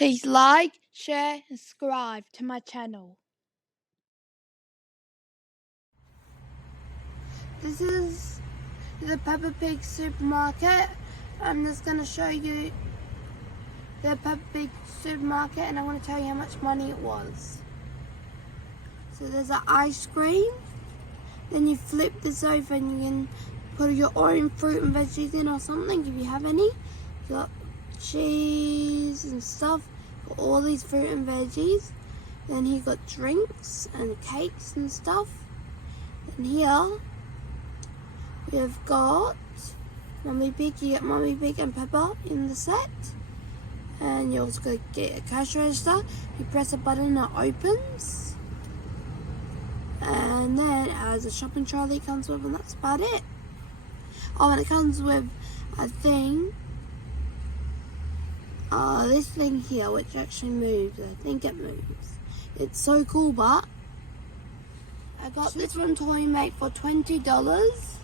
Please like, share and subscribe to my channel. This is the Peppa Pig Supermarket. I'm just going to show you the Peppa Pig Supermarket and I want to tell you how much money it was. So there's an ice cream. Then you flip this over and you can put your own fruit and veggies in or something if you have any. You got cheese and stuff for all these fruit and veggies. Then he got drinks and cakes and stuff. And here we have got Mummy Pig. You get Mummy Pig and Peppa in the set. And you also get a cash register. You press a button and it opens. And then as a shopping trolley comes with, and that's about it. Oh, and it comes with a thing. This thing here, which actually moves. I think it moves. It's so cool, but I got this from Toy Mate for $20.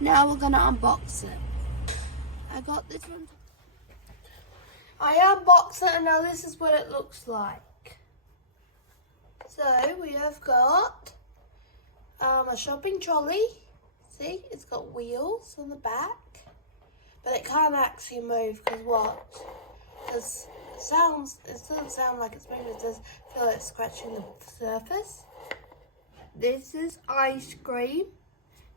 Now we're gonna unbox it. I got this one. I unboxed it and now this is what it looks like. So we have got a shopping trolley. See, it's got wheels on the back, but it can't actually move because what? Because it doesn't sound like it's moving. It does feel like it's scratching the surface. This is ice cream.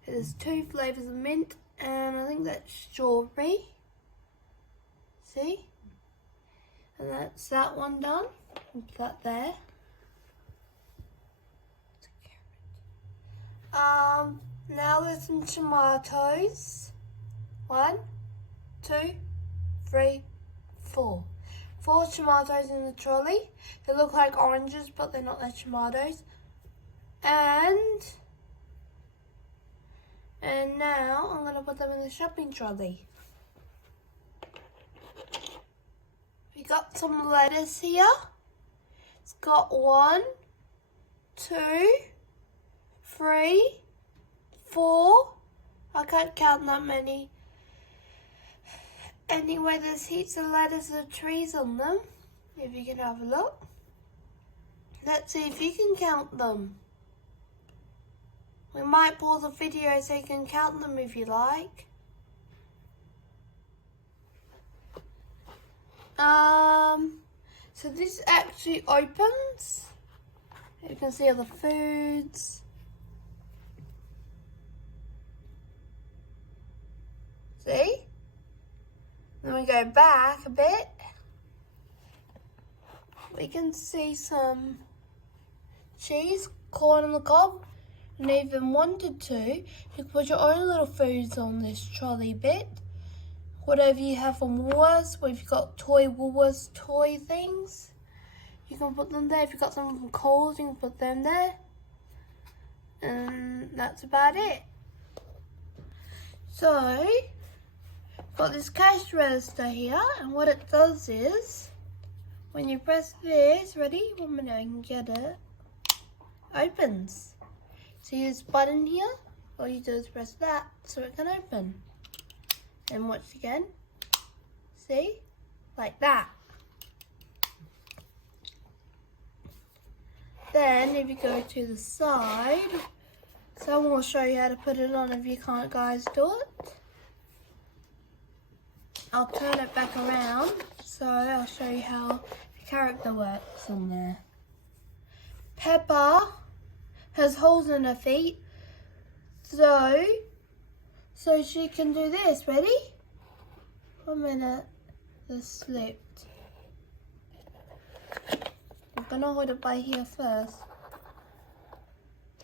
There's 2 flavors of mint and I think that's strawberry. See? And that's that one done. Put that there. Now there's some tomatoes. 1, 2, 3, 4. 4 tomatoes in the trolley. They look like oranges, but they're not, they're tomatoes. And now I'm gonna put them in the shopping trolley. We got some lettuce here. It's got 1, 2, 3, 4. I can't count that many. Anyway, there's heaps of lettuce and trees on them. If you can have a look. Let's see if you can count them. We might pause the video so you can count them if you like. So this actually opens. You can see all the foods. See? Then we go back a bit. We can see some cheese, corn on the cob, and even wanted to, you can put your own little foods on this trolley bit. Whatever you have from Woolworths, or if you've got Woolworths toy things, you can put them there. If you've got some from Coles, you can put them there. And that's about it. So, got this cash register here, and what it does is, when you press this, ready? 1 minute, I can get it. Opens. See this button here? All you do is press that so it can open. And watch again. See? Like that. Then if you go to the side, someone will show you how to put it on if you can't guys do it. I'll turn it back around so I'll show you how the character works on there. Peppa has holes in her feet, so she can do this. Ready? 1 minute. This slipped. I'm gonna hold it by here first.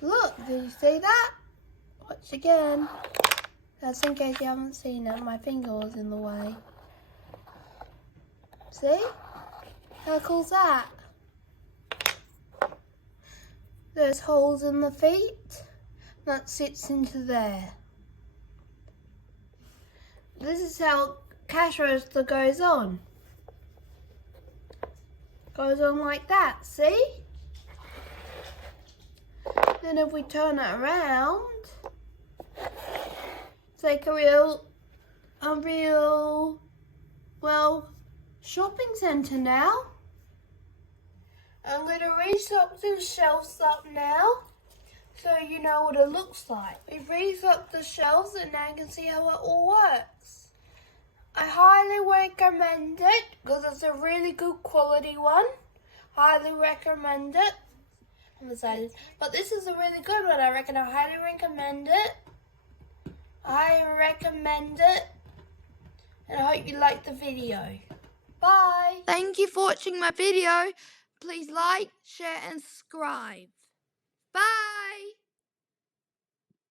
Look, did you see that? Watch again. That's in case you haven't seen it. My finger was in the way. See? How cool's that? There's holes in the feet. That sits into there. This is how cash register goes on. Goes on like that, see? Then if we turn it around, it's like a real, well, shopping centre now. I'm going to restock the shelves up now so you know what it looks like. We've restocked the shelves and now you can see how it all works. I highly recommend it because it's a really good quality one. Highly recommend it. I'm excited. But this is a really good one. I reckon I highly recommend it. I recommend it. And I hope you liked the video. Bye. Thank you for watching my video. Please like, share and subscribe. Bye.